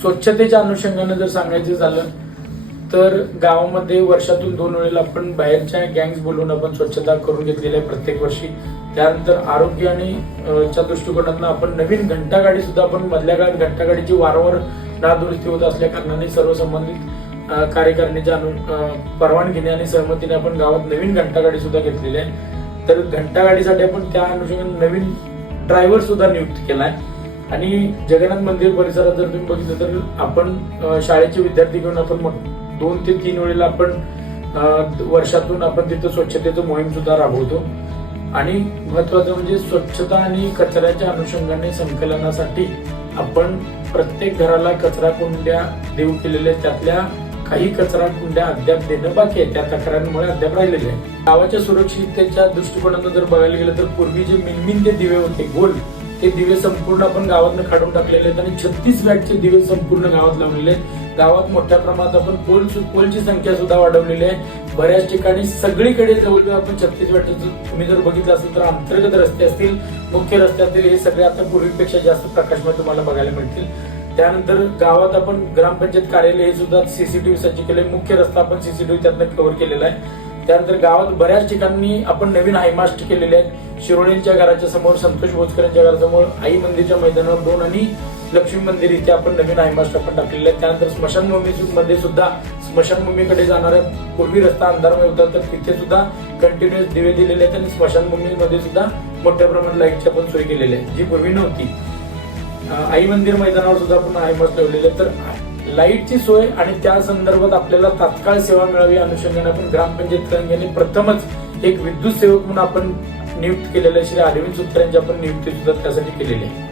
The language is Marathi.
स्वच्छतेच्या अनुषंगाने जर सांगायचं झालं तर गावामध्ये वर्षातून 2 वेळेला आपण बाहेरच्या गँग्स बोलवून आपण स्वच्छता करून घेतलेली आहे प्रत्येक वर्षी. त्यानंतर आरोग्य आणि च्या दृष्टिकोनातून आपण नवीन घंटागाडी सुद्धा आपण मधल्या काळात घंटागाडीची वारंवार नादुरुस्ती होत असल्या कारणाने सर्व संबंधित कार्यकारिणीच्या परवानगीने आणि सहमतीने आपण गावात नवीन घंटागाडी सुद्धा घेतलेली आहे. तर घंटागाडीसाठी आपण त्या अनुषंगाने नवीन ड्रायव्हर सुद्धा नियुक्त केलाय. आणि जगन्नाथ मंदिर परिसरात जर तुम्ही बघितलं तर आपण शाळेचे विद्यार्थी घेऊन आपण 2 ते 3 वेळेला आपण वर्षातून आपण तिथं स्वच्छतेचं मोहीम सुद्धा राबवतो. आणि महत्वाचं म्हणजे स्वच्छता आणि कचऱ्याच्या अनुषंगाने संकलनासाठी आपण प्रत्येक घराला कचरा कुंड्या देऊ केलेल्या, त्यातल्या काही कचरा कुंड्या अद्याप देणं बाकी आहे, त्या तक्रारीमुळे अद्याप राहिलेले आहे. गावाच्या सुरक्षिततेच्या दृष्टिकोनातून जर बघायला गेलं तर पूर्वी जे मिनमिन ते दिवे होते गोल, ते दिवे संपूर्ण आपण गावातनं काढून टाकलेले आहेत आणि 36 वॅटचे दिवे संपूर्ण गावात लावलेले आहेत. गावात मोठ्या प्रमाणात आपण पोलची संख्या सुद्धा वाढवलेली आहे. बऱ्याच ठिकाणी सगळीकडे जवळजवळ आपण 36 वॅटचं तुम्ही जर बघितलं असेल तर अंतर्गत रस्ते असतील, मुख्य रस्ते असतील, हे सगळे आता पूर्वीपेक्षा जास्त प्रकाशमय तुम्हाला बघायला मिळतील. त्यानंतर गावात आपण ग्रामपंचायत कार्यालय हे सुद्धा सीसीटीव्ही सज्ज केले, मुख्य रस्ता आपण सीसीटीव्ही त्यातनं कव्हर केलेला आहे. त्यानंतर गावात बऱ्याच ठिकाणी आपण नवीन हायमास्ट केलेले आहेत. शिरोळेंच्या घराच्या समोर, संतोष भोजकरांच्या घरासमोर, आई मंदिरच्या मैदानावर 2 आणि लक्ष्मी मंदिर इथे आपण नवीन हायमास्ट आपण टाकलेले आहेत. त्यानंतर स्मशानभूमीमध्ये सुद्धा स्मशानभूमीकडे जाणारा पूर्वी रस्ता अंधारमय होता, तर तिथे सुद्धा कंटिन्युअस दिवे दिलेले आहेत आणि स्मशानभूमीमध्ये सुद्धा मोठ्या प्रमाणात लाईटची आपण सोय केलेली आहे, जी पूर्वी नव्हती. आई मंदिर मैदानावर सुद्धा आपण हायमास्ट लावलेले. तर लाईटची सोय आणि त्या संदर्भात आपल्याला तात्काळ सेवा मिळावी या अनुषंगाने आपण ग्रामपंचायत यांनी प्रथमच एक विद्युत सेवक म्हणून आपण नियुक्त केलेले श्री अरविंद सूत्र यांची आपण नियुक्ती सुद्धा त्यासाठी केलेली आहे.